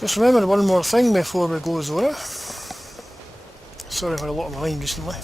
Just remember one more thing before we go, Zora. Sorry for a lot of my mind recently.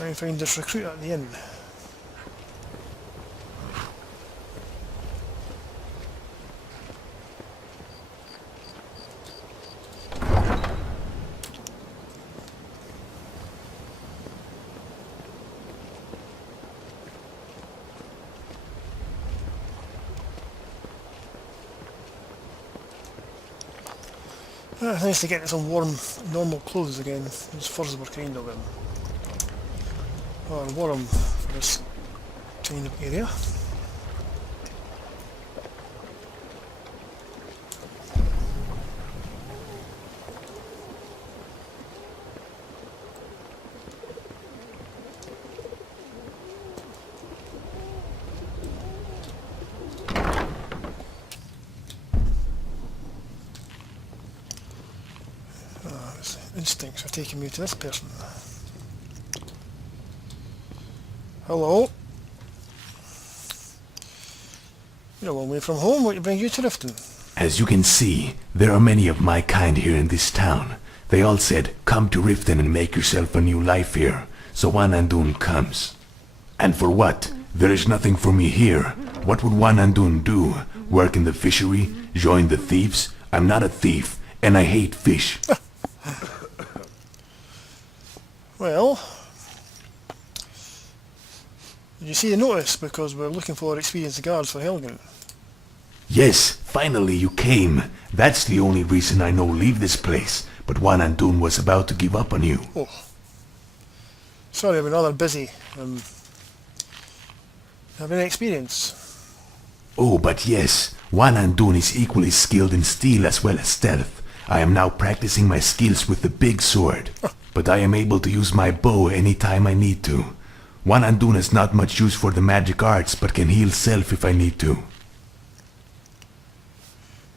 Try and find this recruit at the inn. It's nice to get some warm, normal clothes again. Those furs were kind of warm for this kind of area. Instincts are taking me to this person. Hello. You're a long way from home. What brings you to Riften? As you can see, there are many of my kind here in this town. They all said, come to Riften and make yourself a new life here. So Wan Andun comes. And for what? There is nothing for me here. What would Wan Andun do? Work in the fishery? Join the thieves? I'm not a thief, and I hate fish. Well, did you see the notice? Because we're looking for experienced guards for Helgen. Yes, finally you came. That's the only reason I know leave this place. But Wan Andun was about to give up on you. Oh. Sorry, I've been rather busy. Have any experience? Oh, but yes, Wan Andun is equally skilled in steel as well as stealth. I am now practicing my skills with the big sword. But I am able to use my bow any time I need to. Wan Andun has not much use for the magic arts, but can heal self if I need to.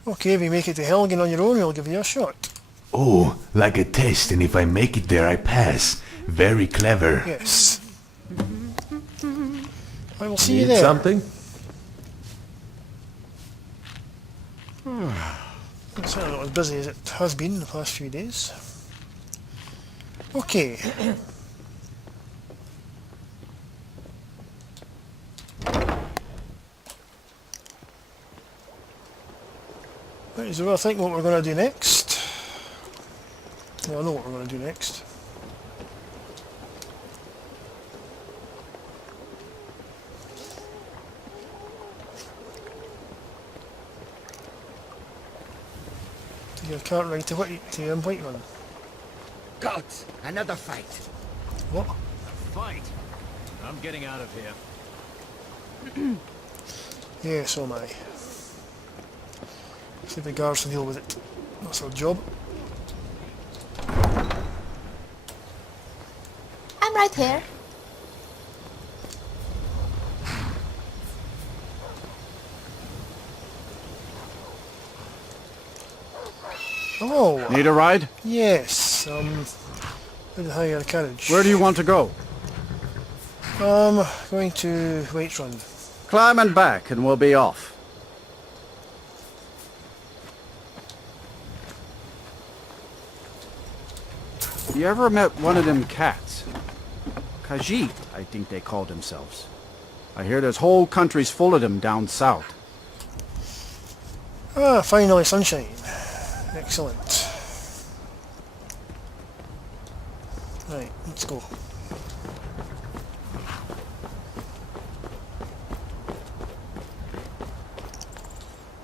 Okay, if you make it to Helgen on your own, we'll give you a shot. Oh, like a test, and if I make it there, I pass. Very clever. Yes. I will see you Need there. something? It's certainly not as busy as it has been the past few days. Okay. Right, so I think what we're going to do next. Well, I know what we're going to do next. Take your cart right to Whiterun. Gods, another fight. What? Fight? I'm getting out of here. Yeah, so am I. See if the guards can deal with it. That's our job. I'm right here. Hello. Need a ride? Yes. We'll hire a carriage. Where do you want to go? Going to Whiterun. Climb and back and we'll be off. You ever met one of them cats? Khajiit, I think they call themselves. I hear there's whole countries full of them down south. Ah, finally sunshine. Excellent. Right, let's go.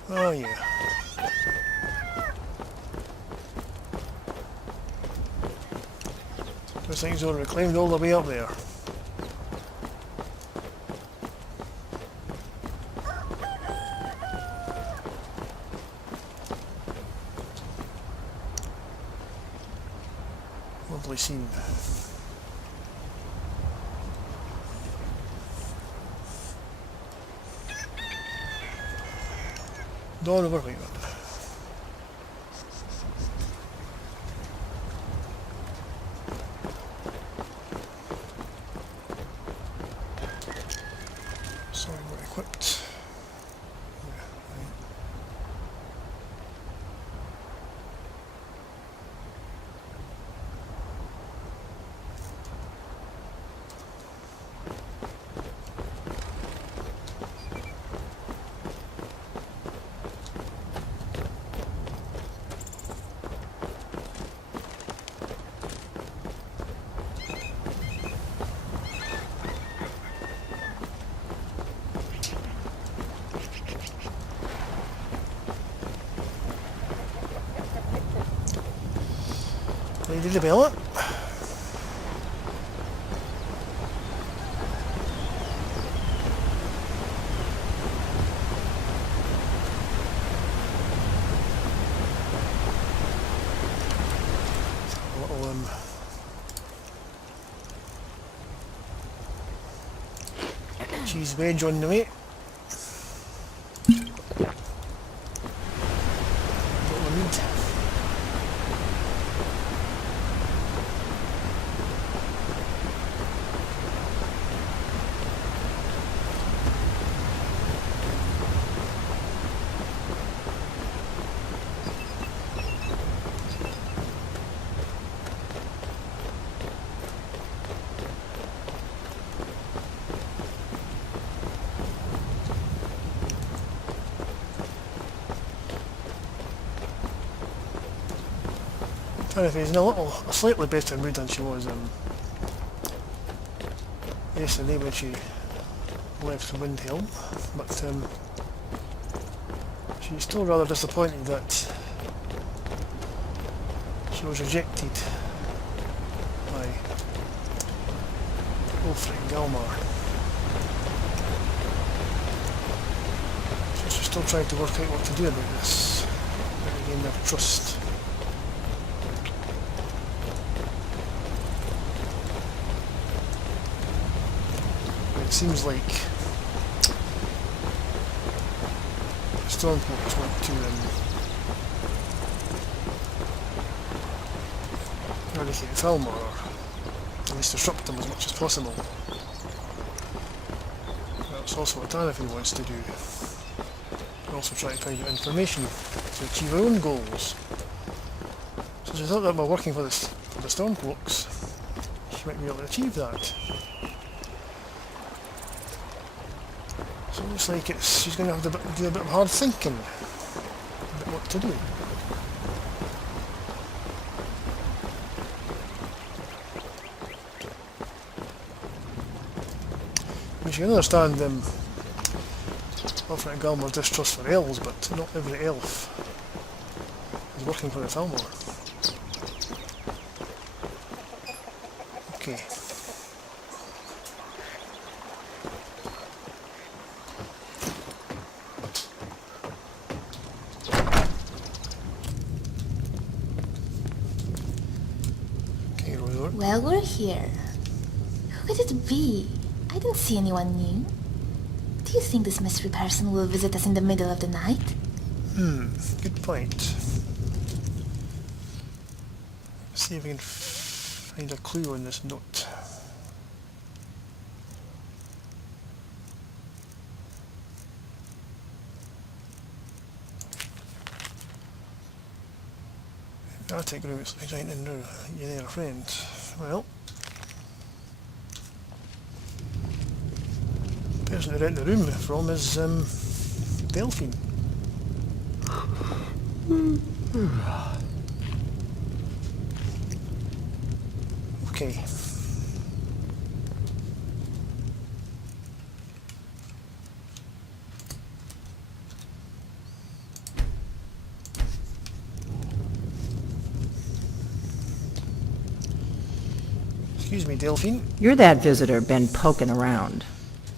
Oh yeah. Those things are reclaimed all the way up there. previously seen. Door over, wait. Sorry, we're equipped. Ready to develop? A little cheese wedge on the way. What we need. Danifae is in a slightly better mood than she was yesterday when she left Windhelm, but she's still rather disappointed that she was rejected by Ulfric and Galmar. So she's still trying to work out what to do about this, and regain their trust. It seems like Stormcloaks want to eradicate Falmar, or at least disrupt them as much as possible. That's also what Danifae wants to do. And also try to find out information to achieve our own goals. So she thought that by working for the Stormcloaks, she might be able to achieve that. So it looks like she's going to have to do a bit of hard thinking about what to do. I mean, you can understand Ulfric and Galmar's distrust for elves, but not every elf is working for the Falmar. Okay. Well, we're here. Who could it be? I don't see anyone new. Do you think this mystery person will visit us in the middle of the night? Good point. See if we can find a clue on this note. Attic room, it's like right in there, you there, friend. Well, the person to rent the room from is Delphine. Okay. Excuse me, Delphine. You're that visitor been poking around.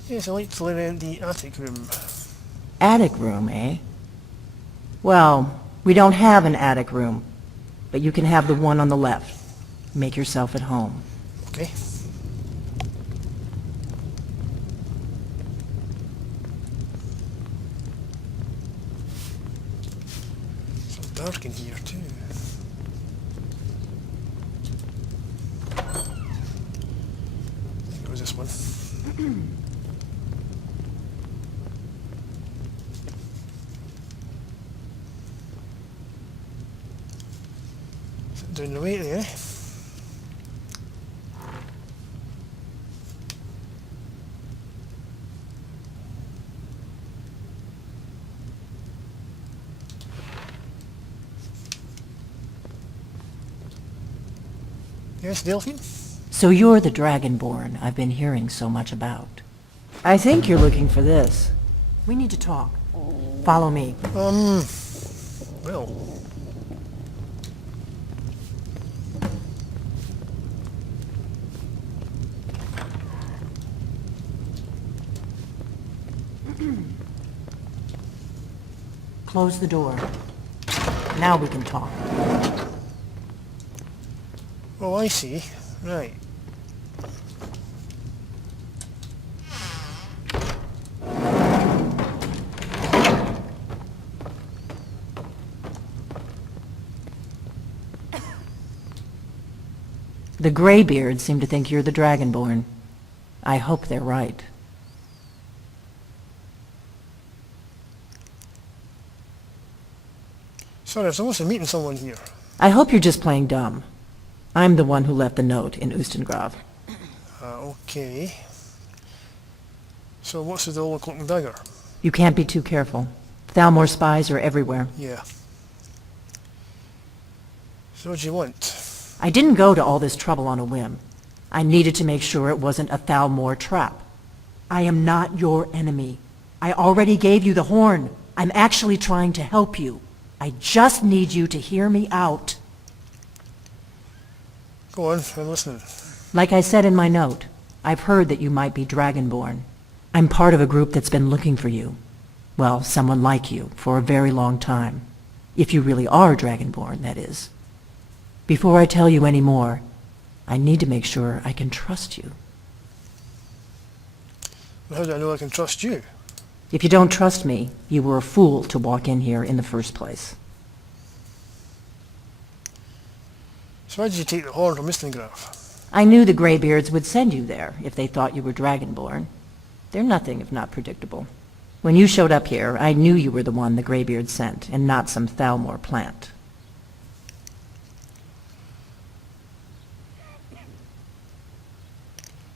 Yes, I'd like to rent the attic room. Attic room, eh? Well, we don't have an attic room, but you can have the one on the left. Make yourself at home. Okay. So dark in here too. I think it was this one. Down the way there. Yes, Delphine? So you're the Dragonborn I've been hearing so much about. I think you're looking for this. We need to talk. Follow me. Well. Close the door. Now we can talk. Oh, I see. Right. The Greybeards seem to think you're the Dragonborn. I hope they're right. Sorry, I was supposed to be meeting someone here. I hope you're just playing dumb. I'm the one who left the note in Ustengrav. Okay. So what's with the old cloak and dagger? You can't be too careful. Thalmor spies are everywhere. Yeah. So what do you want? I didn't go to all this trouble on a whim. I needed to make sure it wasn't a Thalmor trap. I am not your enemy. I already gave you the horn. I'm actually trying to help you. I just need you to hear me out. Go on, I'm listening. Like I said in my note, I've heard that you might be Dragonborn. I'm part of a group that's been looking for you. Well, someone like you, for a very long time. If you really are Dragonborn, that is. Before I tell you any more, I need to make sure I can trust you. Well, how do I know I can trust you? If you don't trust me, you were a fool to walk in here in the first place. So why did you take the horn from Mistengraf? I knew the Greybeards would send you there if they thought you were Dragonborn. They're nothing if not predictable. When you showed up here, I knew you were the one the Greybeards sent, and not some Thalmor plant.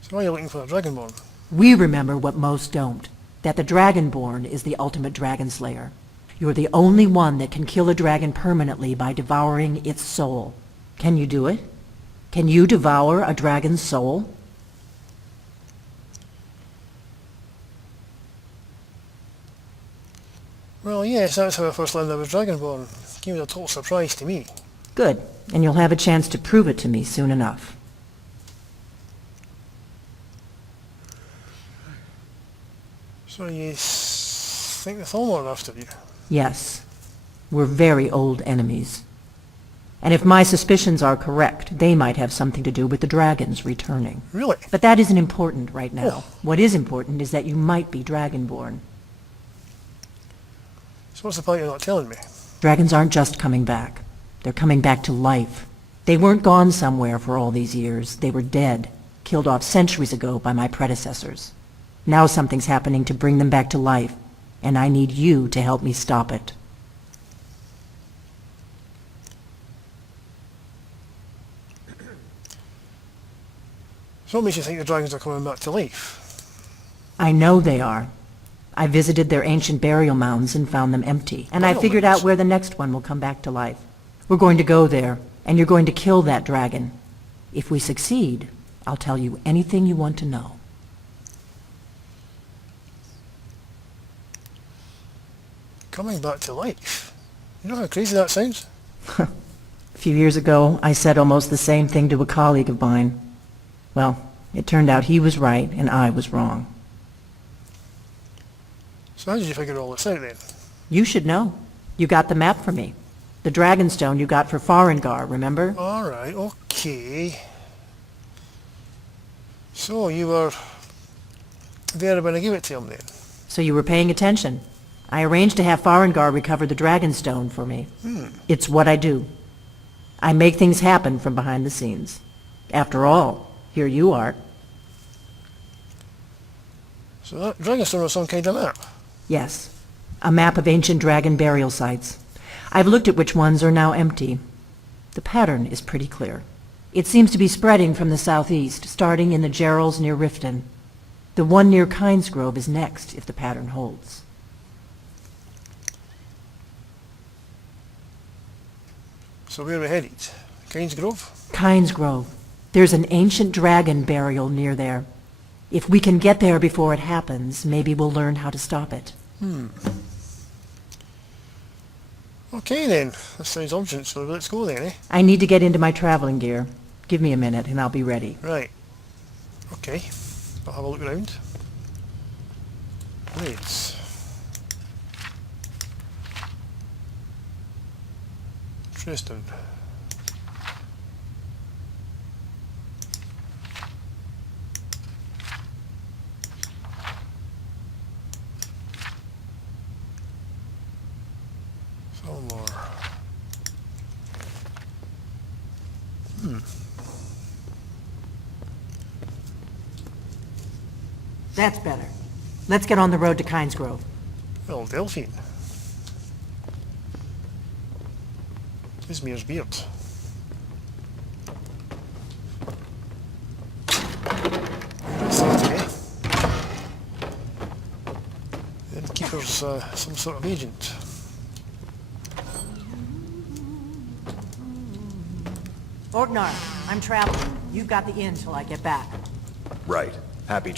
So why are you looking for a Dragonborn? We remember what most don't, that the Dragonborn is the ultimate dragon slayer. You're the only one that can kill a dragon permanently by devouring its soul. Can you do it? Can you devour a dragon's soul? Well, yes, that's how I first learned I was Dragonborn. It came as a total surprise to me. Good, and you'll have a chance to prove it to me soon enough. So you think the Thalmor are after you? Yes, we're very old enemies. And if my suspicions are correct, they might have something to do with the dragons returning. Really? But that isn't important right now. Oh. What is important is that you might be Dragonborn. So what's the point you're not telling me? Dragons aren't just coming back. They're coming back to life. They weren't gone somewhere for all these years. They were dead, killed off centuries ago by my predecessors. Now something's happening to bring them back to life, and I need you to help me stop it. So what makes you think the dragons are coming back to life? I know they are. I visited their ancient burial mounds and found them empty, and I Burial figured mounds? out where the next one will come back to life. We're going to go there, and you're going to kill that dragon. If we succeed, I'll tell you anything you want to know. Coming back to life? You know how crazy that sounds? A few years ago, I said almost the same thing to a colleague of mine. Well, it turned out he was right and I was wrong. So how did you figure all this out then? You should know. You got the map for me. The Dragonstone you got for Farengar, remember? Alright, okay. Okay. So you were there when I gave it to him then? So you were paying attention. I arranged to have Farengar recover the Dragonstone for me. It's what I do. I make things happen from behind the scenes. After all, here you are. So that Dragonstone was some kind of map? Yes, a map of ancient dragon burial sites. I've looked at which ones are now empty. The pattern is pretty clear. It seems to be spreading from the southeast, starting in the Gerals near Riften. The one near Kynesgrove is next, if the pattern holds. So where are we headed? Kynesgrove? Kynesgrove. There's an ancient dragon burial near there. If we can get there before it happens, maybe we'll learn how to stop it. Okay then, that sounds urgent, so let's go then, eh? I need to get into my traveling gear. Give me a minute and I'll be ready. Right. Okay. I'll have a look around. Right. Interesting. Some more. That's better. Let's get on the road to Kynesgrove. Well, Delphine. Izmir's beard. Saturday. The innkeeper's some sort of agent. Orgnar, I'm traveling. You've got the inn till I get back. Right. Happy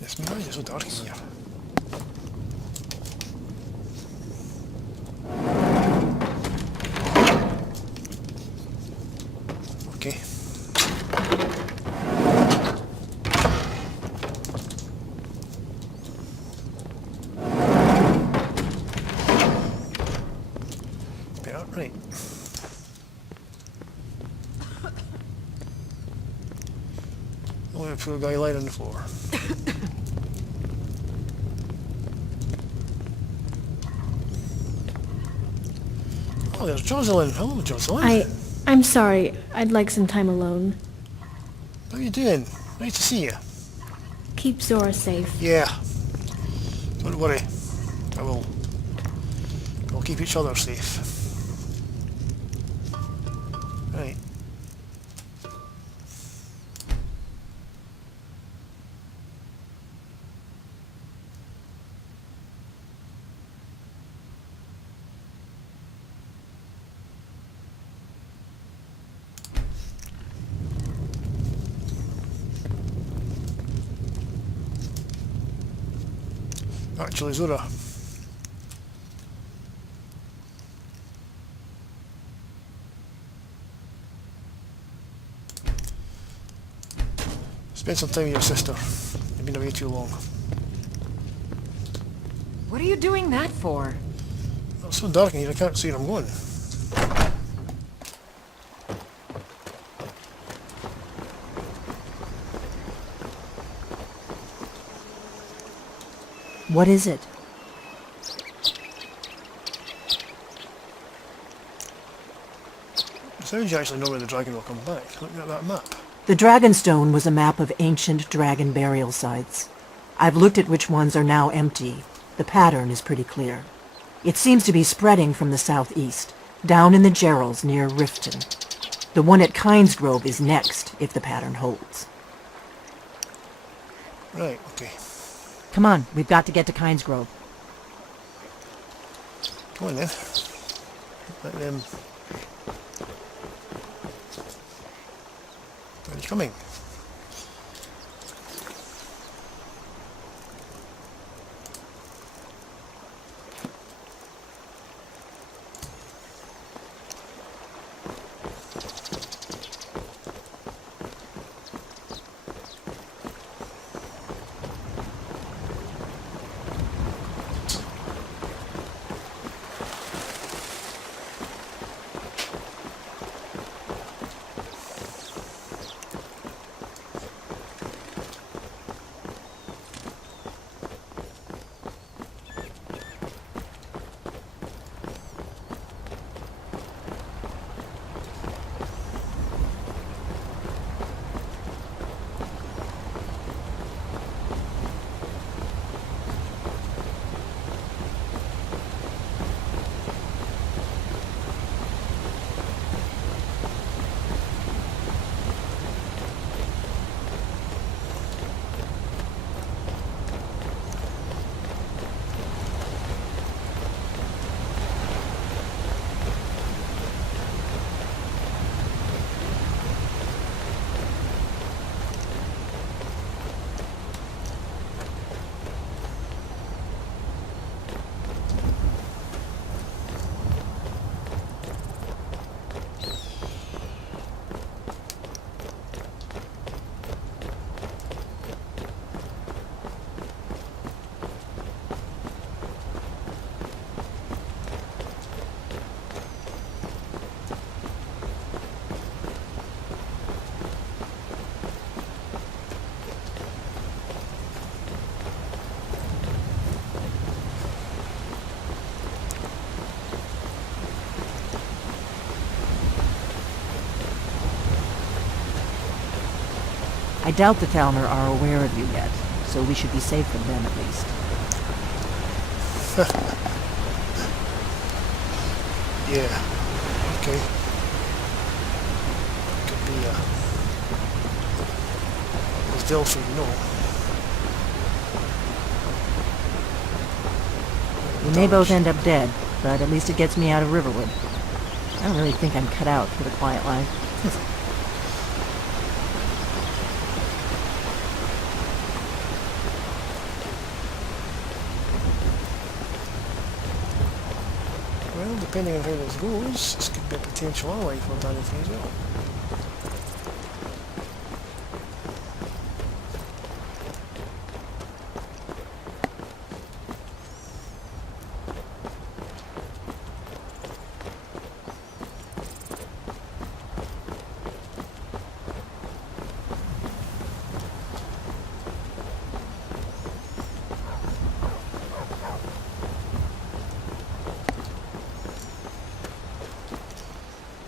Yes, my eyes are so dark in here. Okay. Better, right. Look at the poor guy lying on the floor. Oh, there's Jocelyn. Hello, Jocelyn. I'm sorry. I'd like some time alone. How you doing? Nice to see you. Keep Zora safe. Yeah. Don't worry. I will. We'll keep each other safe. Right. Actually, Zora. Spend some time with your sister. You've been away too long. What are you doing that for? It's so dark in here I can't see where I'm going. What is it? It sounds you actually know where the dragon will come back. Looking at that map. The Dragonstone was a map of ancient dragon burial sites. I've looked at which ones are now empty. The pattern is pretty clear. It seems to be spreading from the southeast, down in the Gerals near Riften. The one at Kynesgrove is next, if the pattern holds. Right, okay. Come on, we've got to get to Kynesgrove. Come on then. Let them... Where are you coming? I doubt the Thalmor are aware of you yet, so we should be safe from them at least. Yeah. Okay. Could be with Delphi, you know. We may both end up dead, but at least it gets me out of Riverwood. I don't really think I'm cut out for the quiet life. Well, depending on how this goes, this could be a potential ally for Danifae as well.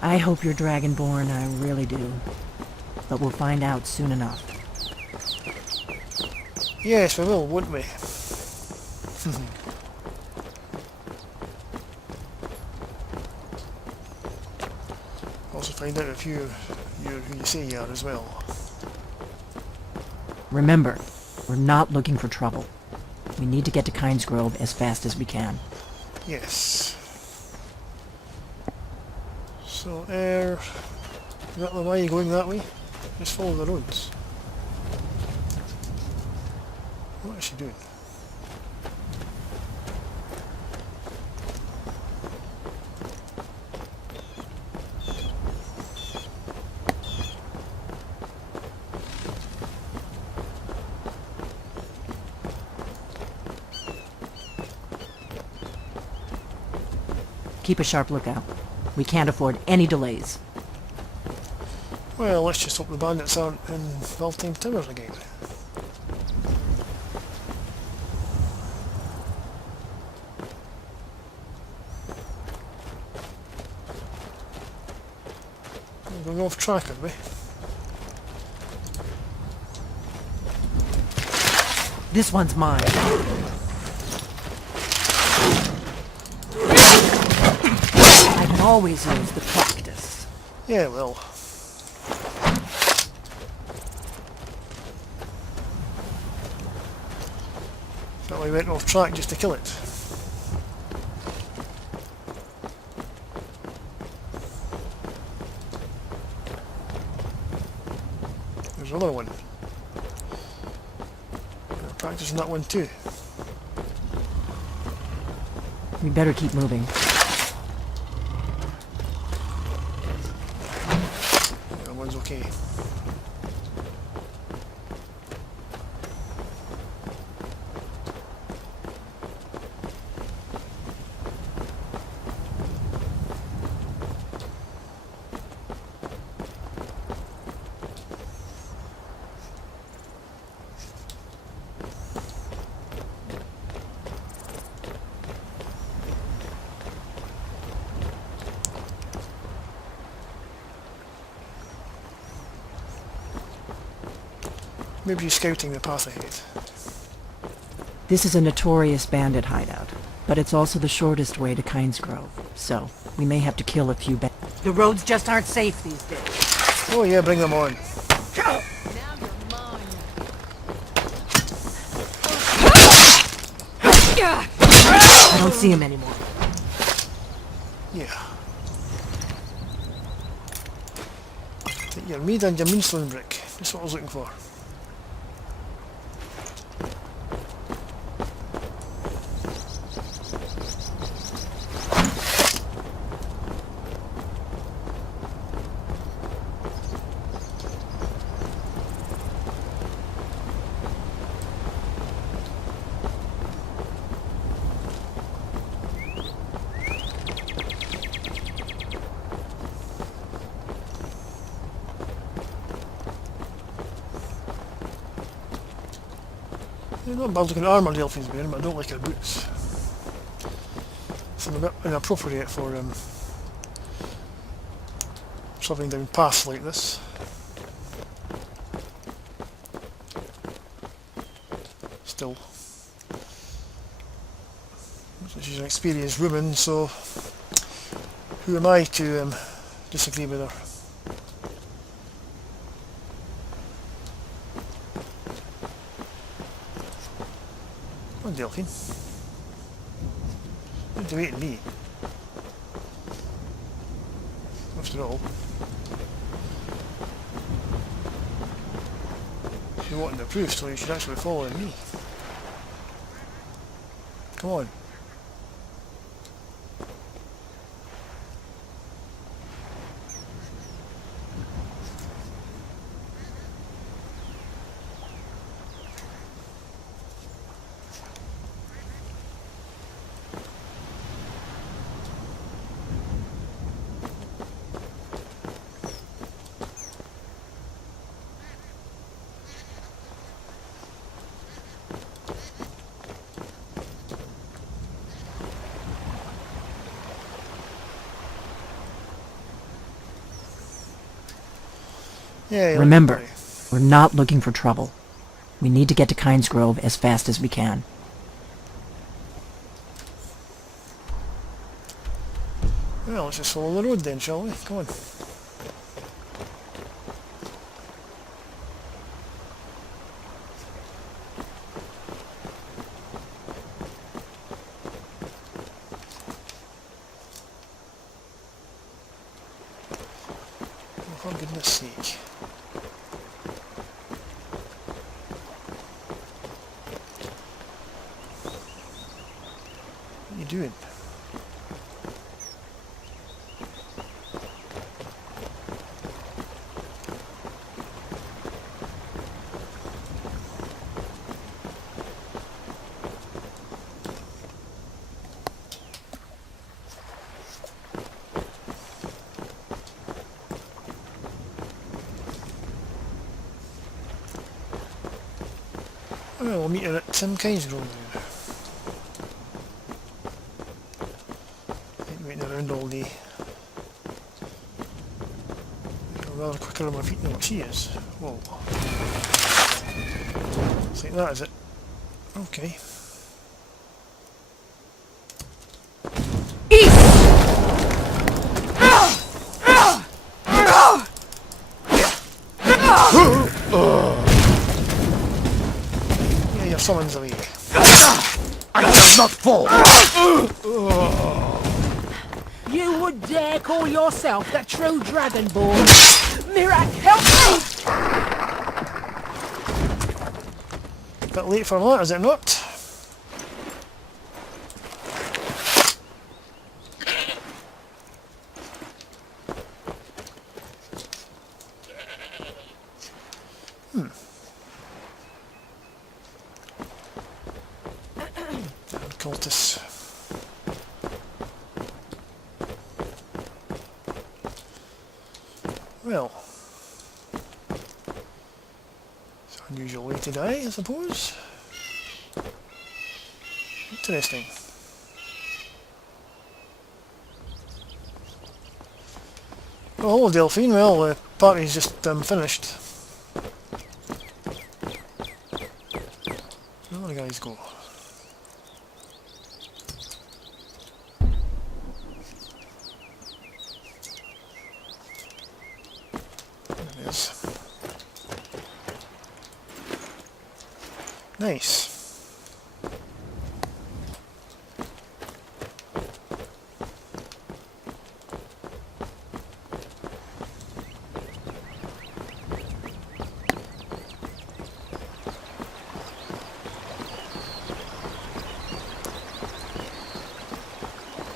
I hope you're Dragonborn, I really do. But we'll find out soon enough. Yes, we will, won't we? Also find out if you're who you say you are as well. Remember, we're not looking for trouble. We need to get to Kynes Grove as fast as we can. Yes. So, why are you going that way? Just follow the roads. What is she doing? Keep a sharp lookout. We can't afford any delays. Well, let's just hope the bandits aren't in Valtime Towers again. We're going off track, are we? This one's mine. I can always use the practice. Yeah, well. Felt like we went off track just to kill it. There's another one. We're practicing that one too. We better keep moving. That one's okay. Maybe he's scouting the path ahead. This is a notorious bandit hideout, but it's also the shortest way to Kynes Grove, so we may have to kill a few bandits. The roads just aren't safe these days. Oh yeah, bring them on. Now you're mine. I don't see him anymore. Yeah. Take your mead and your moonstone brick. That's what I was looking for. I'm not bad looking armour Delphi's wearing, but I don't like her boots. It's a bit inappropriate for travelling down paths like this. still. She's an experienced woman, so who am I to disagree with her? Come on, Delphine. You're debating me. After all. If you want the proof, so you should actually be following me. Come on. Yeah, Remember, we're not looking for trouble. We need to get to Kynes Grove as fast as we can. Well, let's just follow the road then, shall we? Come on. Oh, for goodness sake. What are you doing? Well, we'll meet her at Kynes Grove then. Ain't waiting around all day. I'm rather quicker on my feet than what she is. Whoa. It's like that, is it? Okay. Yeah, your summons away. I shall not fall! You would dare call yourself the true Dragonborn? Mirak, help me! Bit late for that, is it not? Cultists. Well, it's an unusual way to die, I suppose. Interesting. Well, hello Delphine. Well, the party's just finished. Where the guys go? There it is. Nice.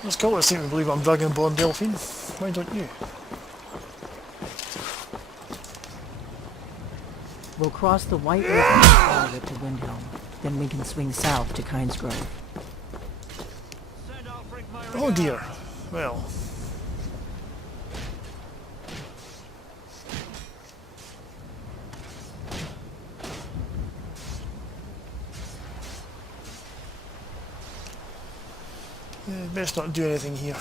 Let's call it seem to believe I'm Dragonborn Delphine. Why don't you? We'll cross the White River farther to Windhelm. Then we can swing south to Kynes Grove. Oh dear. Well. Yeah, best not do anything here.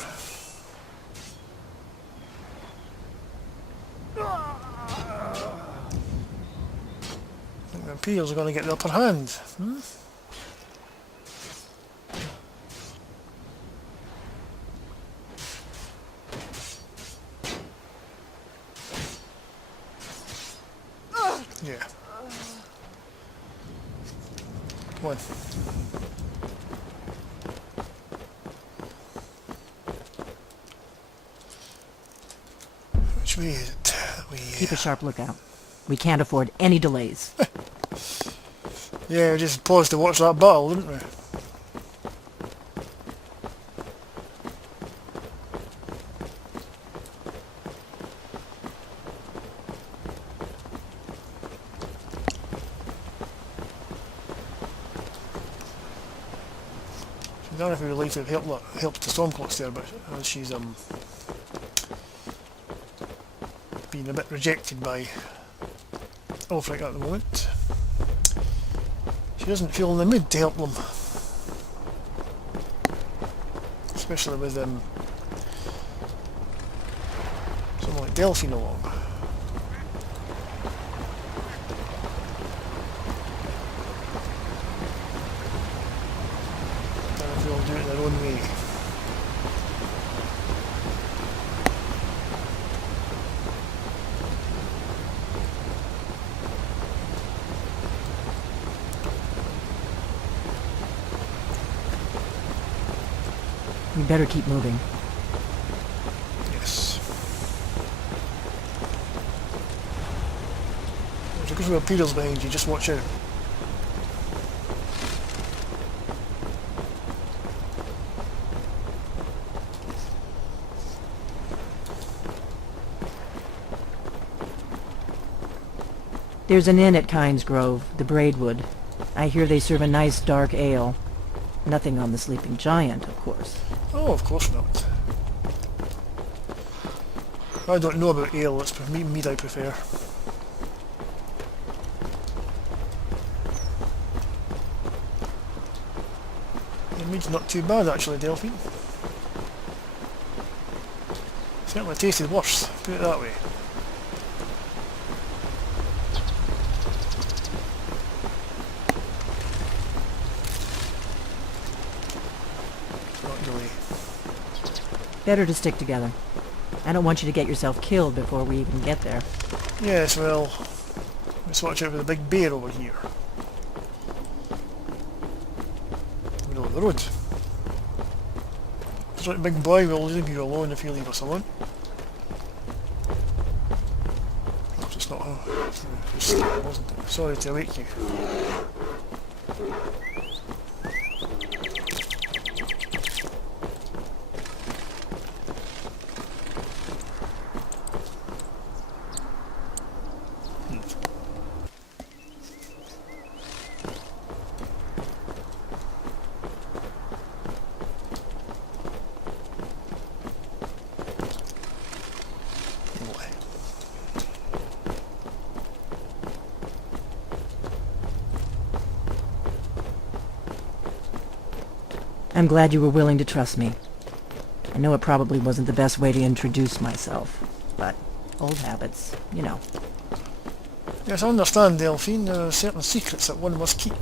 I think the Imperials are going to get the upper hand. Hmm? Come on. Which way is it? That way. Keep a sharp lookout. We can't afford any delays. Yeah, we just paused to watch that battle, didn't we? I don't know if we would like to have helped the Stormcloaks there, but she's being a bit rejected by Ulfric at the moment. She doesn't feel in the mood to help them, especially with someone like Delphine along. They'll do it their own way. We better keep moving. Yes. There's a couple of Imperials behind you, just watch out. There's an inn at Kynes Grove, the Braidwood. I hear they serve a nice dark ale. Nothing on the Sleeping Giant, of course. Oh, of course not. I don't know about ale, it's mead I prefer. Yeah, mead's not too bad actually, Delphine. Certainly tasted worse, put it that way. Not really. Better to stick together. I don't want you to get yourself killed before we even get there. Yes, well, let's watch out for the big bear over here. Middle of the road. It's like big boy, we'll leave you alone if you leave us alone. It's just not wasn't it? Sorry to wake you. I'm glad you were willing to trust me. I know it probably wasn't the best way to introduce myself, but old habits, you know. Yes, I understand, Delphine. There are certain secrets that one must keep.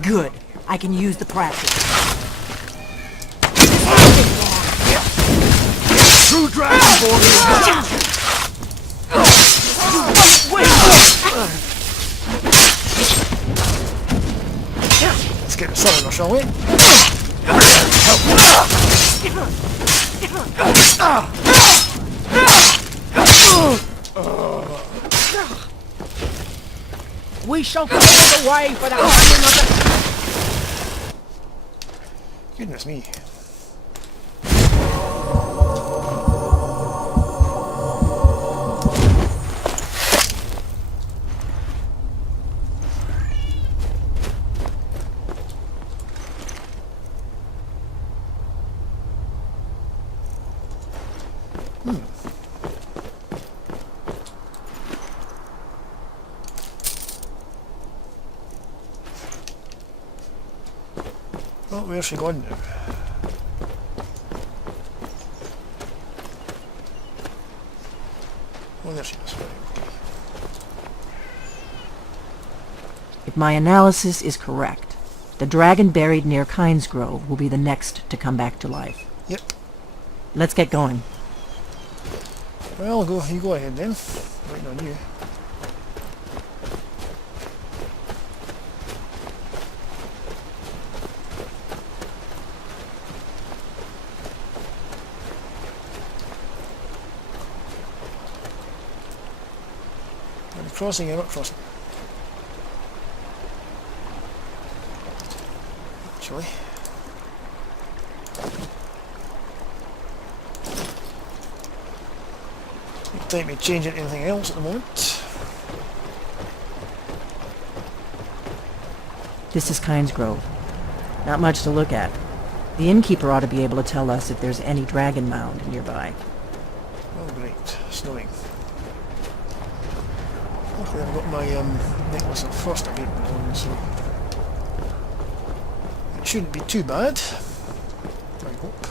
Good. I can use the practice. True Dragonborn Let's get the cylinder, shall we? We shall clear the way for the coming of the... Goodness me. Well, where's she gone now? Oh, there she is. Right, okay. If my analysis is correct, the dragon buried near Kynes Grove will be the next to come back to life. Yep. Let's get going. Well, you go ahead then. Waiting on you. Are you crossing or not crossing? Actually. Don't me change it to anything else at the moment. This is Kynes Grove. Not much to look at. The innkeeper ought to be able to tell us if there's any dragon mound nearby. Oh great, snowing. Luckily I've got my necklace of frost abatement on, so it shouldn't be too bad, I hope.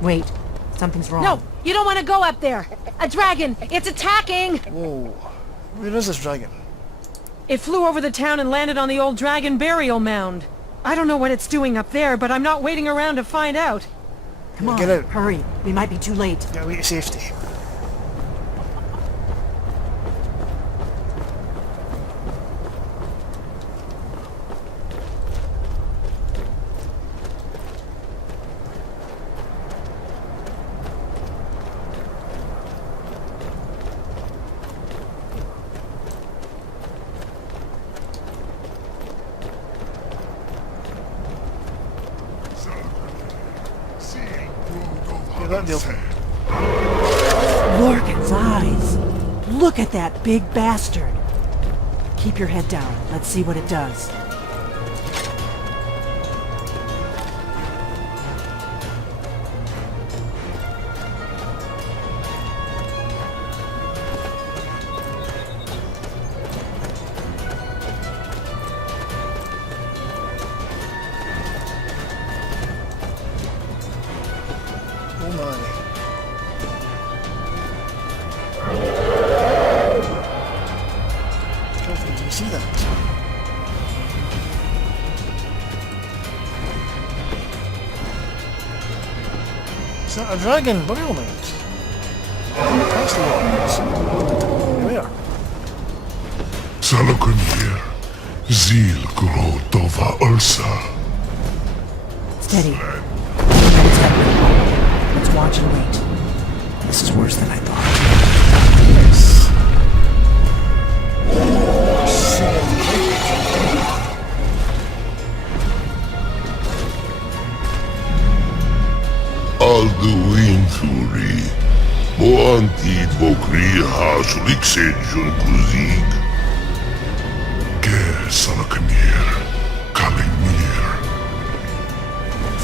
Wait, something's wrong. No, you don't want to go up there. A dragon, it's attacking. Whoa, where is this dragon? It flew over the town and landed on the old dragon burial mound. I don't know what it's doing up there, but I'm not waiting around to find out. Come on, get out. hurry. We might be too late. Get away to safety. Get that deal. Lorcan's eyes. Look at that big bastard. Keep your head down. Let's see what it does. Oh my. Careful, do you see that? Is that a dragon burial mound? That's the one. Where? Zalokunir, Zil Grotova Ursa. Steady. It's happening. Let's watch and wait. This is worse than I thought. Yes. Alduin Thuri, Boanti Bokri Hasuliksenjun Kuzik. Ger Salakanir, Kalimir.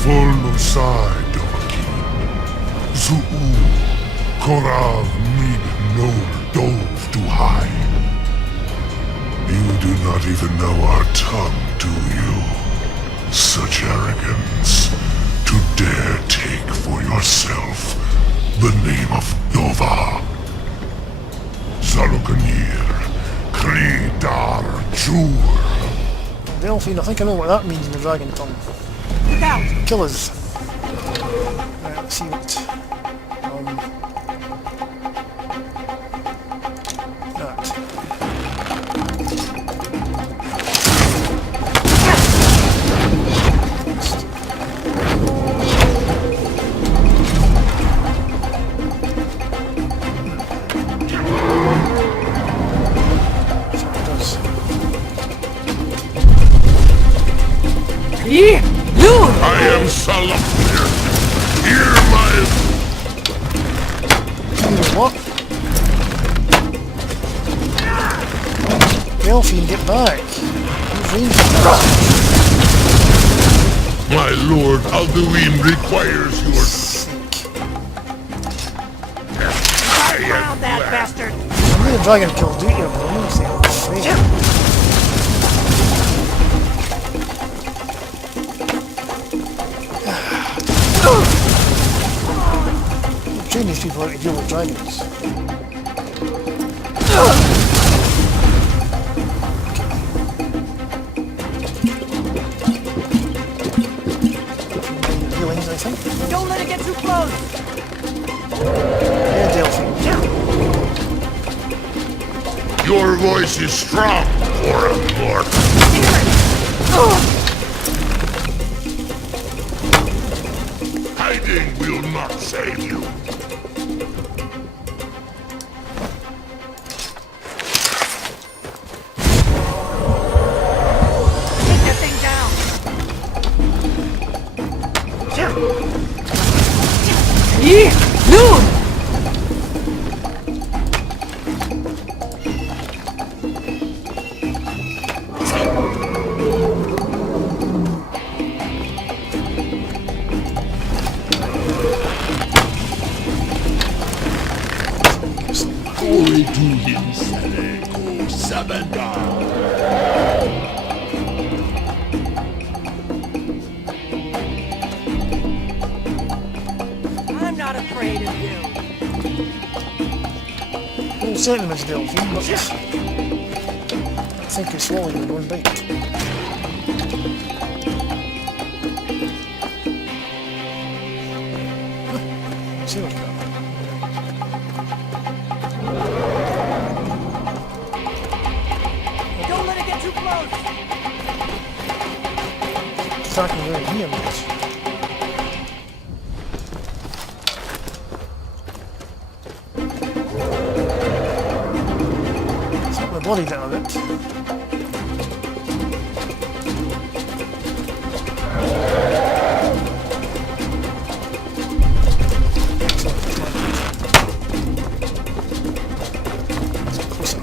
Volnosai Dovakin. Zuu, Korav Mid Nol Dove to high. You do not even know our tongue, do you? Such arrogance. To dare take for yourself the name of Dova. Zalukanir, Kridar Jur. Delphine, I think I know what that means in the dragon tongue. Look out! Killers. Right, let's see what. That. So it does. You! I am Salafir. Hear my... What? Delphine, get back. Who's ranging that? My lord Alduin requires your... Found that bastard! I knew the dragon killed duty of them. I'm saying, people how to deal with dragons. Healings, I think. Don't let it get too close! Yeah, Delphine. Your voice is strong for a mortal. Hiding will not save you. Take that thing down! Yi! Noon! Glory to him, Saleko Sabanda. I'm not afraid of you. Well, sentiments, Delphine, but I think it's swallowing in one bite. See what's going on. Don't let it get too close! Attacking right here, mate. Take my body down a bit. Let's get closer.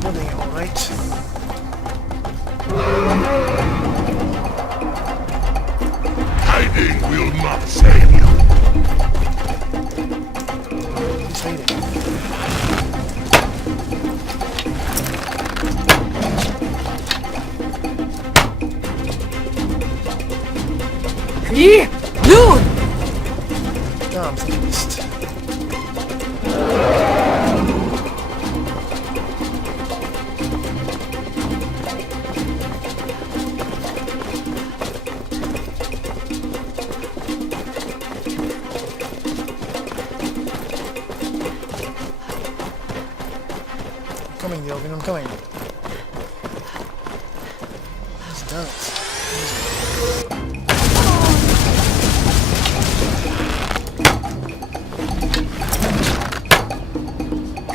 Building it all right. Hiding will not save you. He's hiding. Yi! Noon! Damn, I missed. I'm coming, Delvin, I'm coming. He's done it.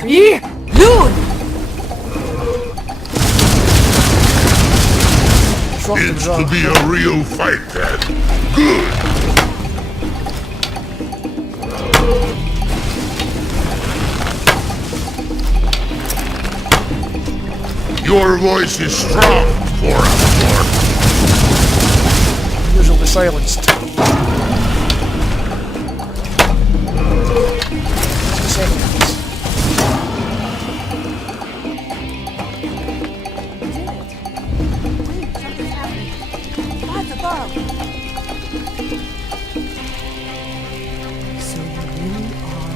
Yi! Noon! Dropped him, It's Jean. to be a real fight then. Good. Your voice is strong for a mortal. Usually silenced. Seconds. Something's happening. What's above? So you really are...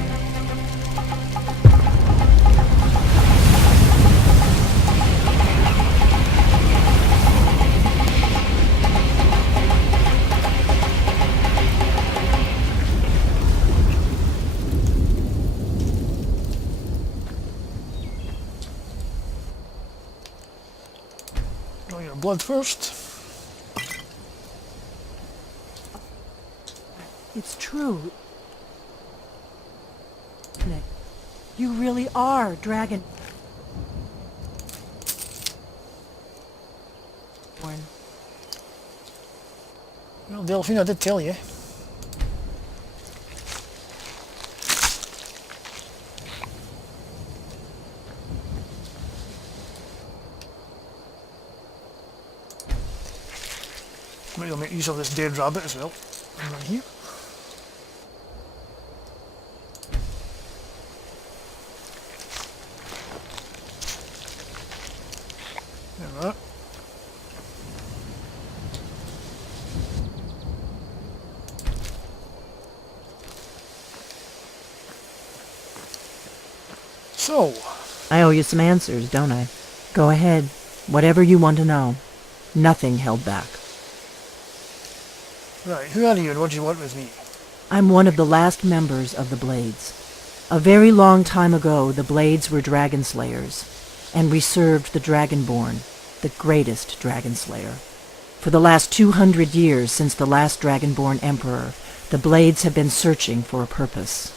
Draw your blood first. It's true. Nick, you really are Dragon... Born. Well, Delphine, I did tell you. Maybe I'll make use of this dead rabbit as well. Right here. So, I owe you some answers, don't I? Go ahead. Whatever you want to know. Nothing held back. right, who are you and what do you want with me? I'm one of the last members of the Blades. A very long time ago, the Blades were dragon slayers, and we served the Dragonborn, the greatest dragon slayer. For the last 200 years since the last Dragonborn Emperor, the Blades have been searching for a purpose.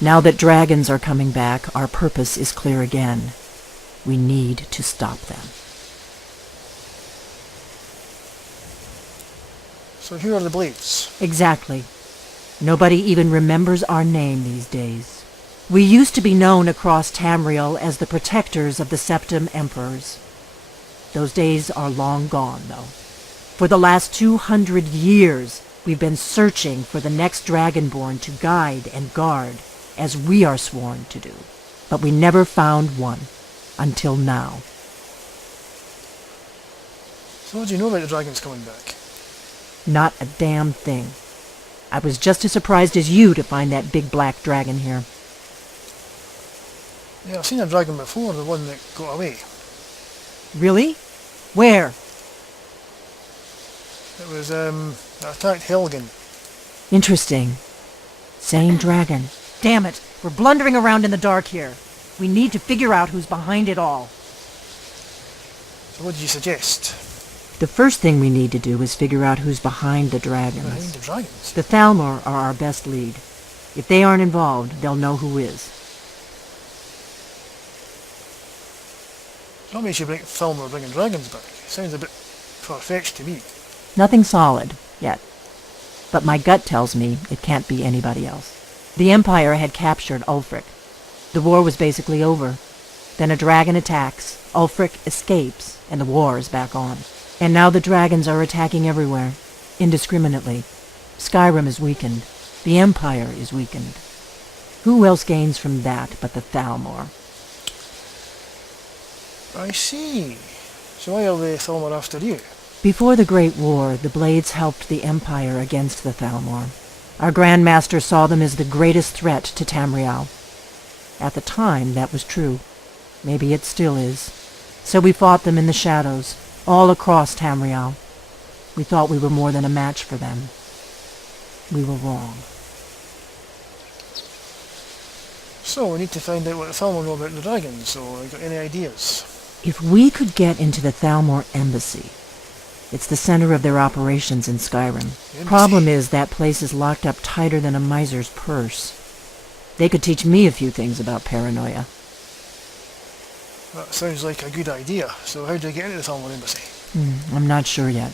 Now that dragons are coming back, our purpose is clear again. We need to stop them. So who are the Blades? Exactly. Nobody even remembers our name these days. We used to be known across Tamriel as the protectors of the Septim Emperors. Those days are long gone, though. For the last 200 years, we've been searching for the next Dragonborn to guide and guard, as we are sworn to do. But we never found one, until now. So what do you know about the dragons coming back? Not a damn thing. I was just as surprised as you to find that big black dragon here. Yeah, I've seen a dragon before, the one that got away. Really? Where? It was, that attacked Helgen. Interesting. Same dragon. Damn it, we're blundering around in the dark here. We need to figure out who's behind it all. So what do you suggest? The first thing we need to do is figure out who's behind the dragons. Behind the dragons? The Thalmor are our best lead. If they aren't involved, they'll know who is. That makes you bring Thalmor bringing dragons back. Sounds a bit far-fetched to me. Nothing solid, yet. But my gut tells me it can't be anybody else. The Empire had captured Ulfric. The war was basically over. Then a dragon attacks, Ulfric escapes, and the war is back on. And now the dragons are attacking everywhere, indiscriminately. Skyrim is weakened. The Empire is weakened. Who else gains from that but the Thalmor? I see. So why are the Thalmor after you? Before the Great War, the Blades helped the Empire against the Thalmor. Our Grand Master saw them as the greatest threat to Tamriel. At the time, that was true. Maybe it still is. So we fought them in the shadows, all across Tamriel. We thought we were more than a match for them. We were wrong. So we need to find out what the Thalmor know about the dragons, so have you got any ideas? If we could get into the Thalmor embassy, it's the center of their operations in Skyrim. Problem is, that place is locked up tighter than a miser's purse. They could teach me a few things about paranoia. That sounds like a good idea. So how do I get into the Thalmor embassy? I'm not sure yet.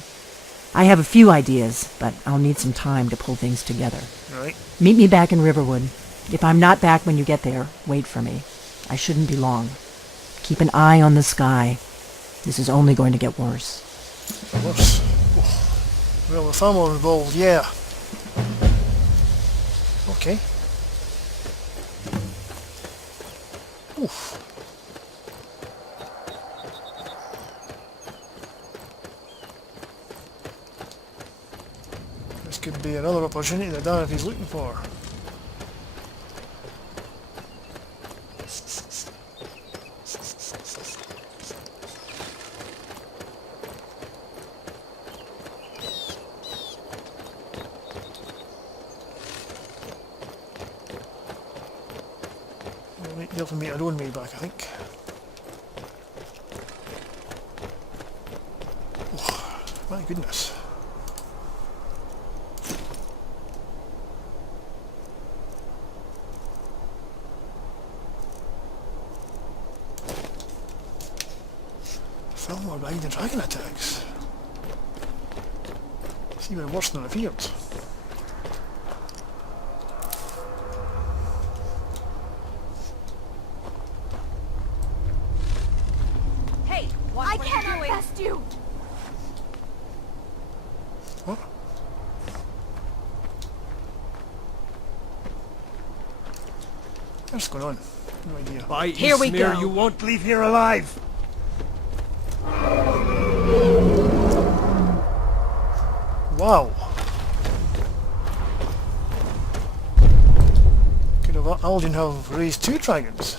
I have a few ideas, but I'll need some time to pull things together. Right. Meet me back in Riverwood. If I'm not back when you get there, wait for me. I shouldn't be long. Keep an eye on the sky. This is only going to get worse. Worse. Oh. Well, the Thalmor involved, yeah. Okay. Oof. This could be another opportunity that Danifae's looking for. They'll have to make their own way back, I think. Oh, my goodness. Thalmor behind the dragon attacks. It's even worse than it appeared. I cannot trust you! What? What's going on? No idea. By Here we Ysmir, go. you won't leave here alive! Wow. Could have Alden have raised two dragons.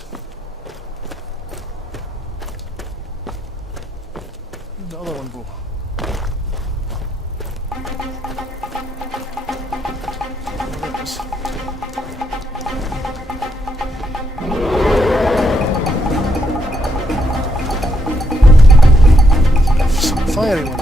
other one go? There it is. Some fiery one.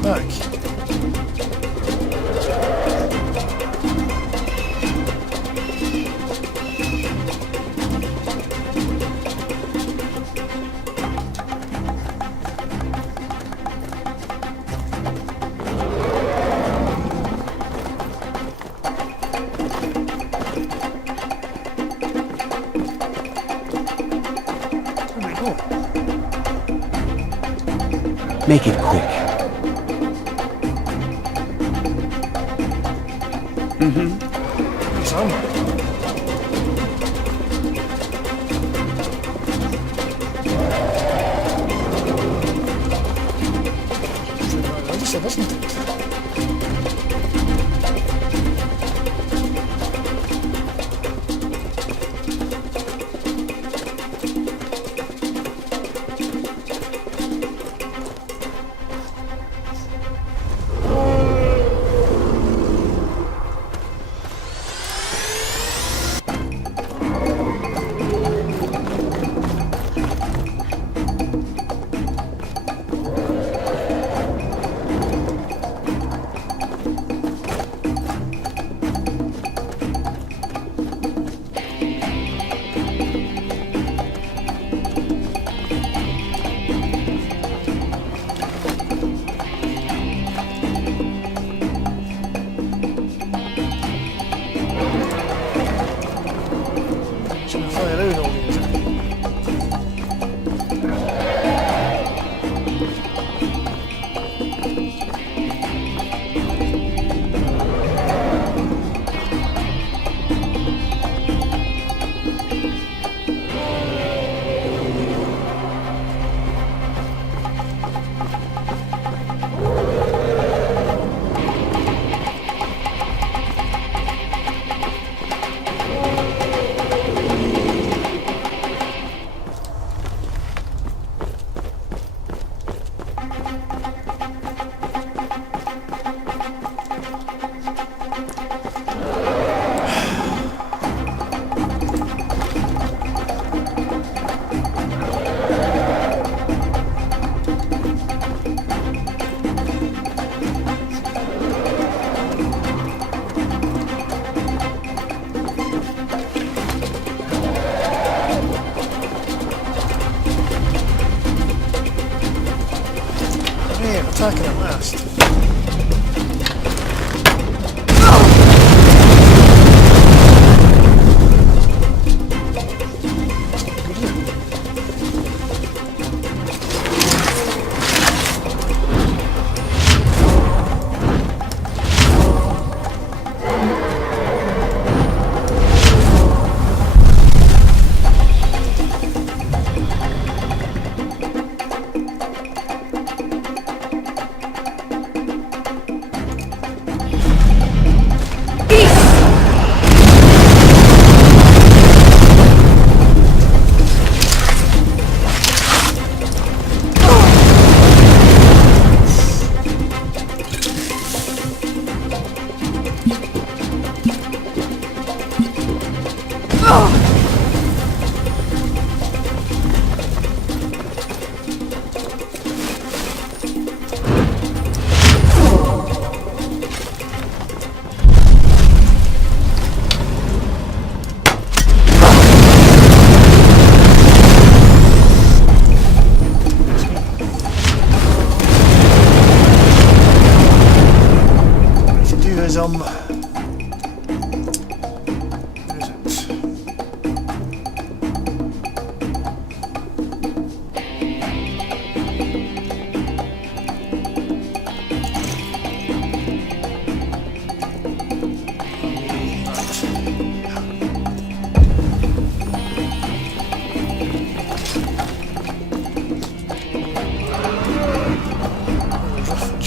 Back. There we go. Make it quick. Nice armor. Registered, isn't it? Attacking at last.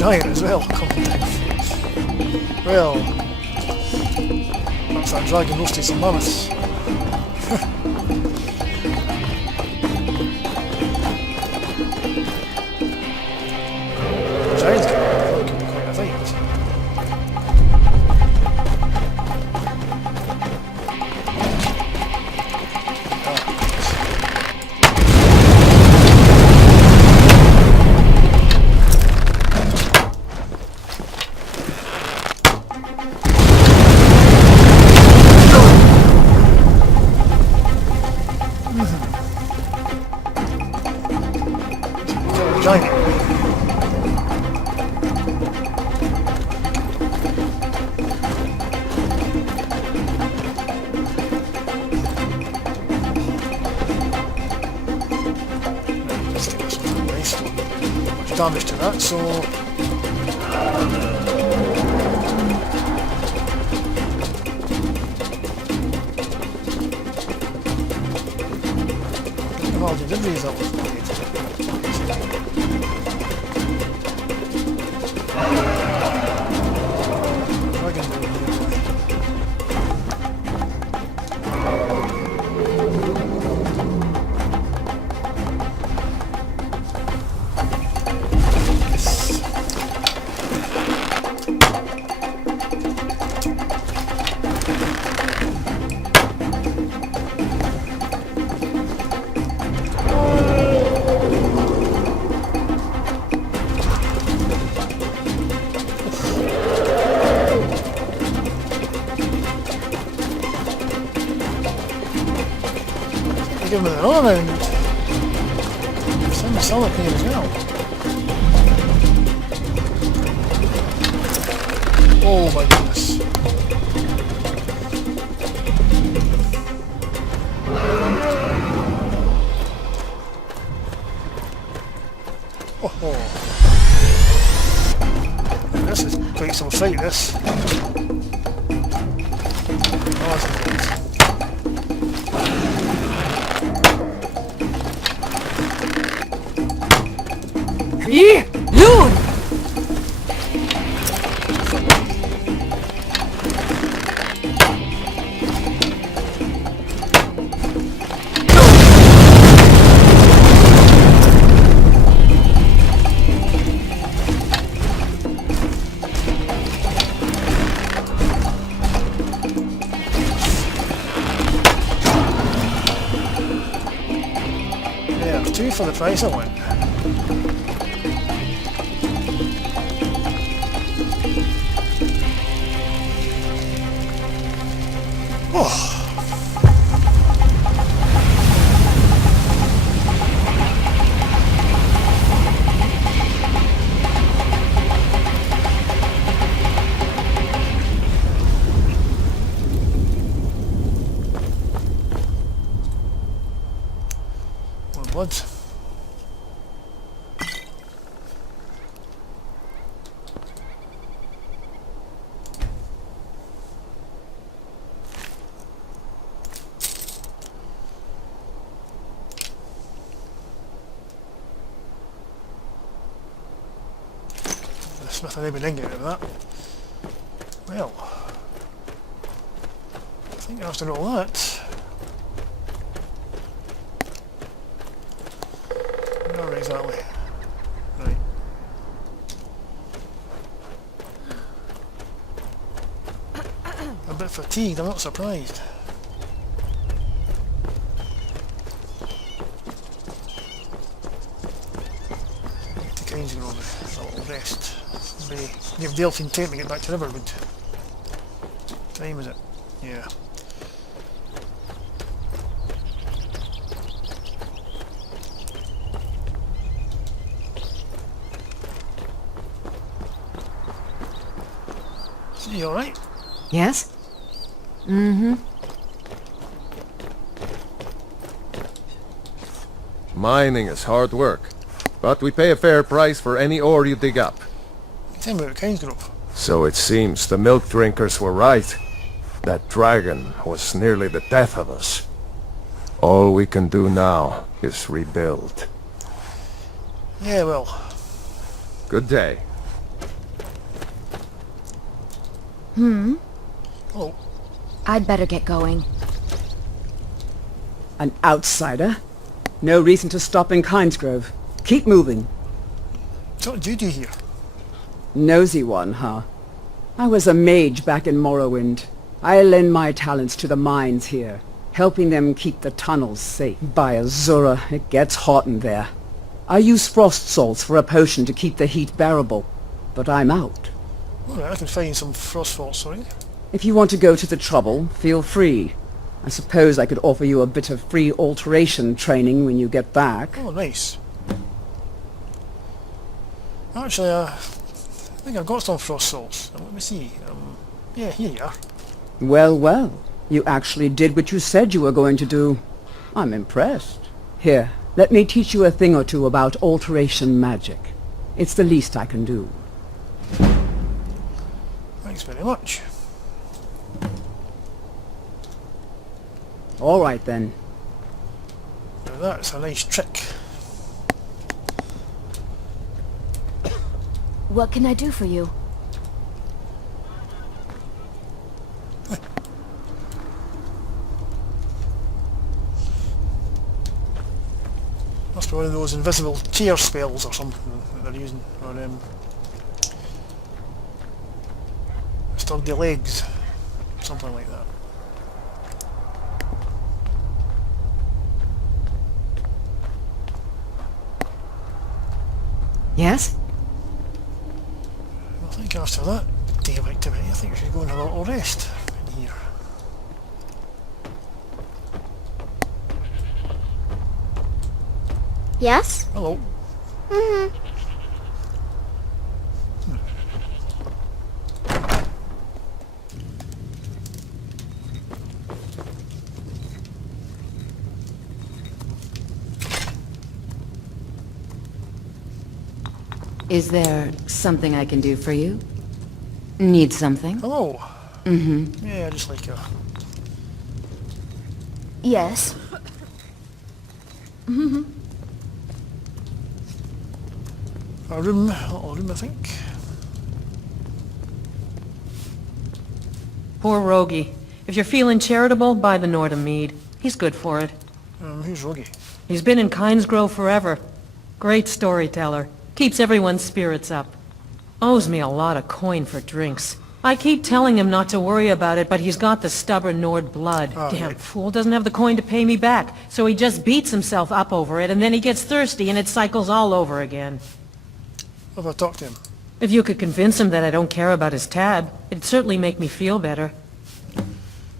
giant as well. Coming down. Well, that's that dragon roasting some mammoths. Giants could be quite a fight. Giant. Let's take this one nice one. Much damage to that, so how did raise that one? Give him another round. Send the solid here as well. Oh my goodness. Oh. This is quite some fight, this. Oh, that's nice. Loon! Yeah, 2 for the price of 1. Oh. More blood. Smith and everything out of that. Well, I think after all that, not exactly. Right. A bit fatigued, I'm not surprised. The kind's going to a little rest. Give Delphine time to get back to Riverwood. What time is it? Yeah. So you alright? Yes? Mm-hmm. Mining is hard work, but we pay a fair price for any ore you dig up. Tell me about Kind's Grove. So it seems the milk drinkers were right. That dragon was nearly the death of us. All we can do now is rebuild. Yeah, well. Good day. Oh, I'd better get going. An outsider? No reason to stop in Kinesgrove. Keep moving. so what do you do here? Nosy one, huh? I was a mage back in Morrowind. I lend my talents to the mines here, helping them keep the tunnels safe. By Azura, it gets hot in there. I use frost salts for a potion to keep the heat bearable, but I'm out. Alright, I can find some frost salts for you. If you want to go to the trouble, feel free. I suppose I could offer you a bit of free alteration training when you get back. Oh, nice. Actually, I think I've got some frost salts. Let me see. Yeah, here you are. Well, well. You actually did what you said you were going to do. I'm impressed. Here, let me teach you a thing or two about alteration magic. It's the least I can do. Thanks very much. All right, then. Now that's a nice trick. What can I do for you? Must be one of those invisible tear spells or something that they're using. Or sturdy legs. Something like that. Yes? I think after that day of activity, I think we should go and have a little rest in here. Yes? Hello. Mm-hmm. Is there something I can do for you? Need something? Hello. Mm-hmm. Yeah, just like a... Yes. Mm-hmm. A little room, I think. Poor Rogie. If you're feeling charitable, buy the Nordham mead. He's good for it. Who's Rogie? He's been in Kinesgrove forever. Great storyteller. Keeps everyone's spirits up. Owes me a lot of coin for drinks. I keep telling him not to worry about it, but he's got the stubborn Nord blood. Oh, Damn right. fool doesn't have the coin to pay me back, so he just beats himself up over it, and then he gets thirsty, and it cycles all over again. What have I talked to him? If you could convince him that I don't care about his tab, it'd certainly make me feel better.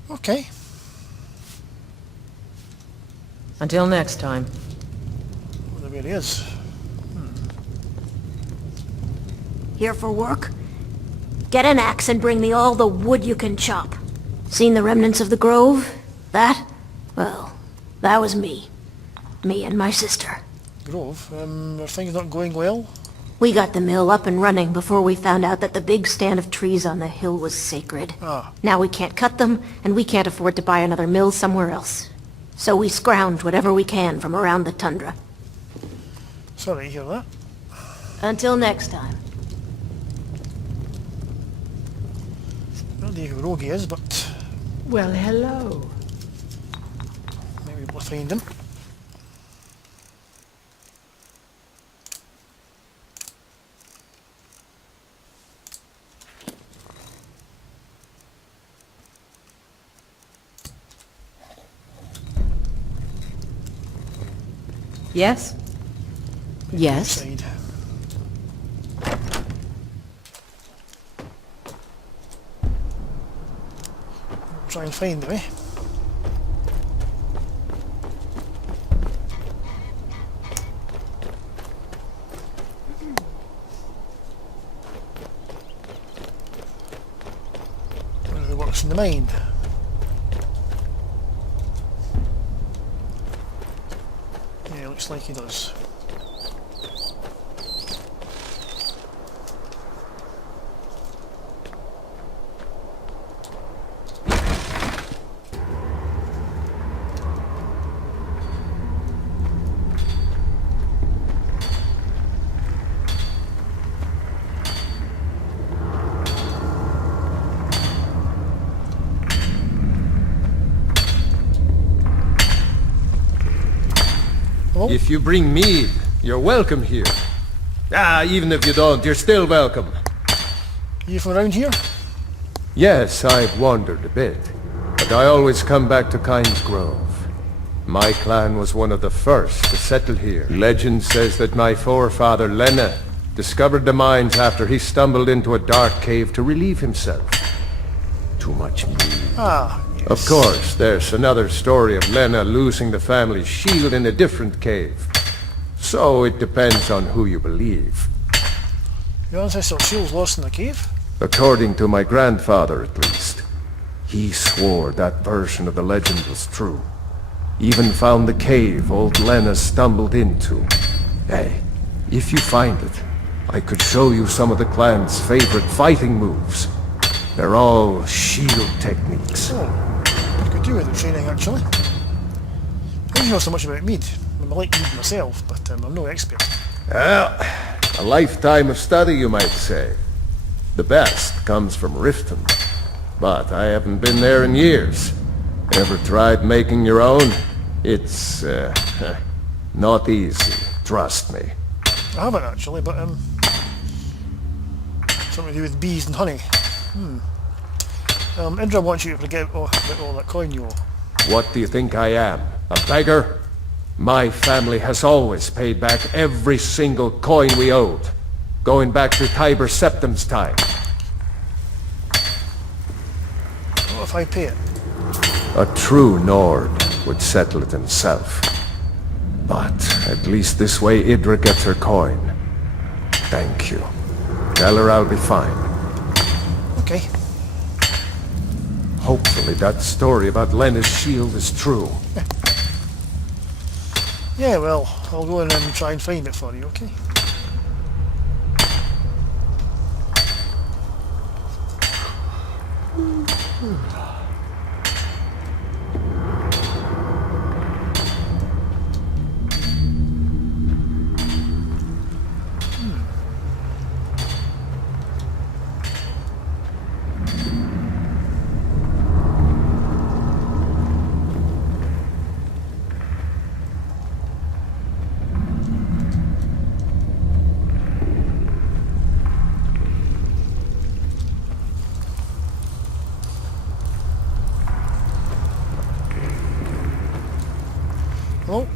Okay. Until next time. Wonder where he is. Here for work? Get an axe and bring me all the wood you can chop. Seen the remnants of the grove? That? Well, that was me. Me and my sister. Grove? Are things not going well? We got the mill up and running before we found out that the big stand of trees on the hill was sacred. Ah. Now we can't cut them, and we can't afford to buy another mill somewhere else. So we scrounge whatever we can from around the tundra. Sorry to hear that. Until next time. No idea who Rogie is, but Well, hello. maybe we'll find him. Yes? Yes? Inside. Try and find him, eh? Wonder who works in the mine. Yeah, looks like he does. If you bring mead, you're welcome here. Even if you don't, you're still welcome. You from around here? Yes, I've wandered a bit, but I always come back to Kyne's Grove. My clan was one of the first to settle here. Legend says that my forefather Lena discovered the mines after he stumbled into a dark cave to relieve himself. Too much mead. Yes. Of course, there's another story of Lena losing the family's shield in a different cave. So it depends on who you believe. Your ancestral shield's lost in the cave? According to my grandfather, at least. He swore that version of the legend was true. Even found the cave old Lena stumbled into. Hey, if you find it, I could show you some of the clan's favorite fighting moves. They're all shield techniques. Oh, could do with the training, actually. I don't know so much about mead. I like mead myself, but I'm no expert. Well, a lifetime of study, you might say. The best comes from Riften, but I haven't been there in years. Ever tried making your own? It's, not easy, trust me. I haven't actually, but something to do with bees and honey. Indra wants you to forget about all that coin you owe. What do you think I am? A beggar? My family has always paid back every single coin we owed, going back to Tiber Septim's time. What if I pay it? A true Nord would settle it himself. But at least this way Idra gets her coin. Thank you. Tell her I'll be fine. Okay. Hopefully that story about Lena's shield is true. Yeah, well, I'll go and try and find it for you, okay? Oh.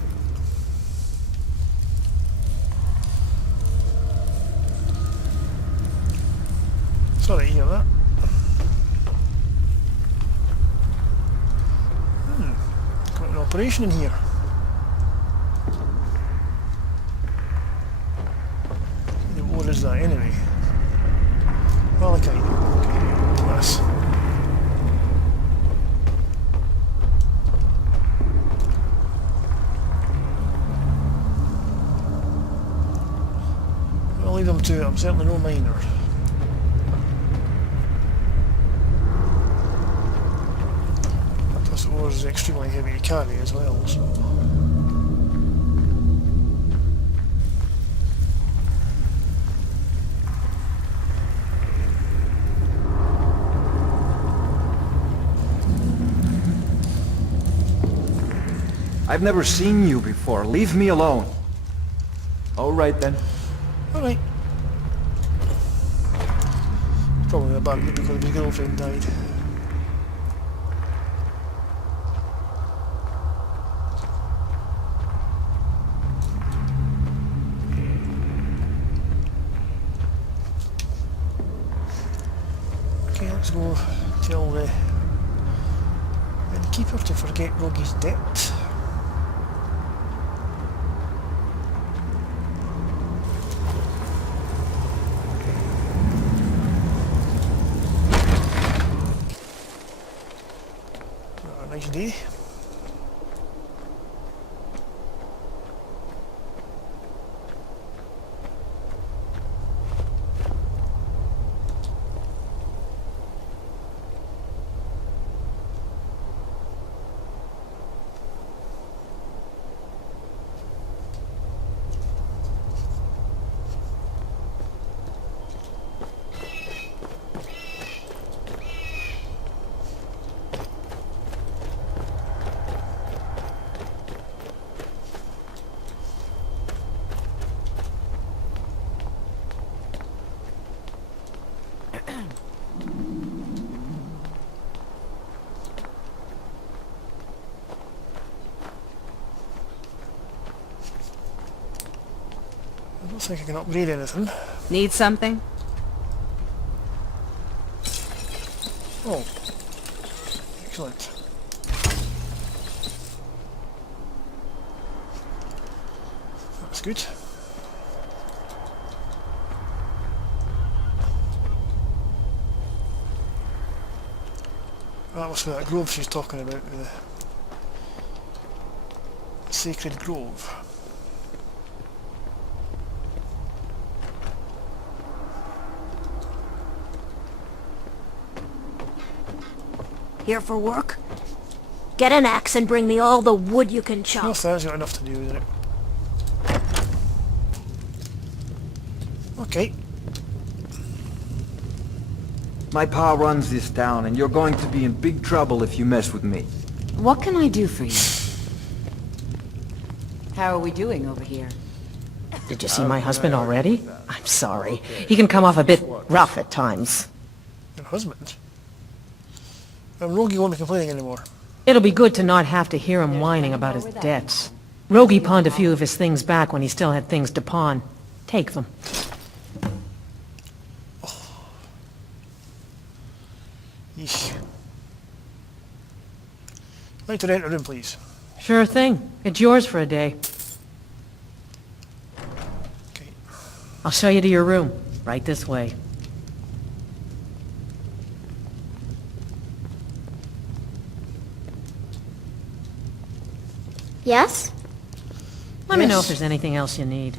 Sorry to hear that. Got an operation in here. What is that anyway? Malachite. Okay, glass. I'll leave them to it. I'm certainly no miner. Plus the ore is extremely heavy to carry as well, so... I've never seen you before. Leave me alone. All right then. Alright. Probably a bad look because his girlfriend died. Okay, let's go tell the innkeeper to forget Rogi's debt. Nice day. don't think I can upgrade anything. Need something? Oh. Excellent. That's good. That was for that grove she's talking about, the sacred grove. Here for work? Get an axe and bring me all the wood you can chop. No, that's got enough to do, isn't it? Okay. My pa runs this town, and you're going to be in big trouble if you mess with me. What can I do for you? How are we doing over here? Did you see my husband already? I'm sorry. He can come off a bit rough at times. Your husband? Rogie won't be complaining anymore. It'll be good to not have to hear him whining about his debts. Rogie pawned a few of his things back when he still had things to pawn. Take them. Yeesh. I'd like to rent a room, please. Sure thing. It's yours for a day. Okay. I'll show you to your room. Right this way. Yes? Let me know if Yes. there's anything else you need.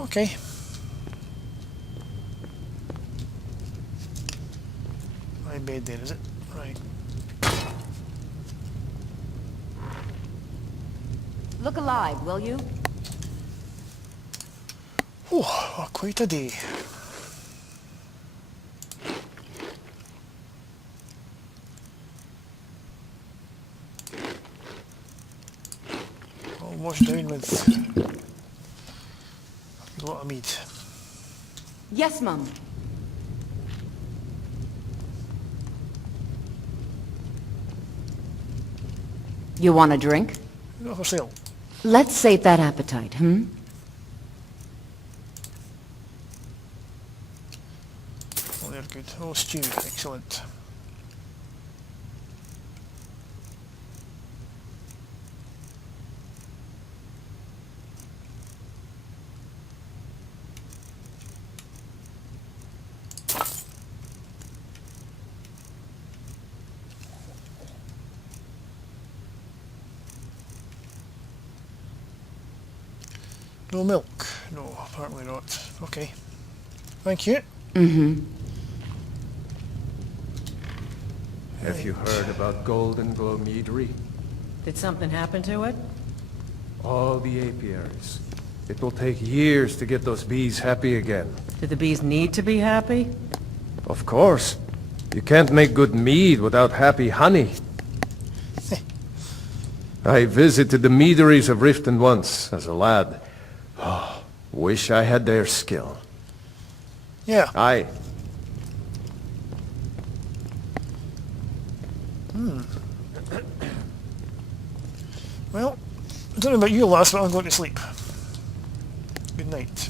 Okay. My bed there, is it? Right. Look alive, will you? Oh, quite a day. Almost down with a lot of meat. Yes, Mum. You want a drink? Not for sale. Let's sate that appetite, Oh, they're good. Oh, stew. Excellent. No milk? No, apparently not. Okay. Thank you. Have you heard about Golden Glow Meadery? Did something happen to it? All the apiaries. It will take years to get those bees happy again. Did the bees need to be happy? Of course. You can't make good mead without happy honey. I visited the meaderies of Riften once, as a lad. Oh, wish I had their skill. Yeah. Aye. Well, I don't know about you lads, but I'm going to sleep. Good night.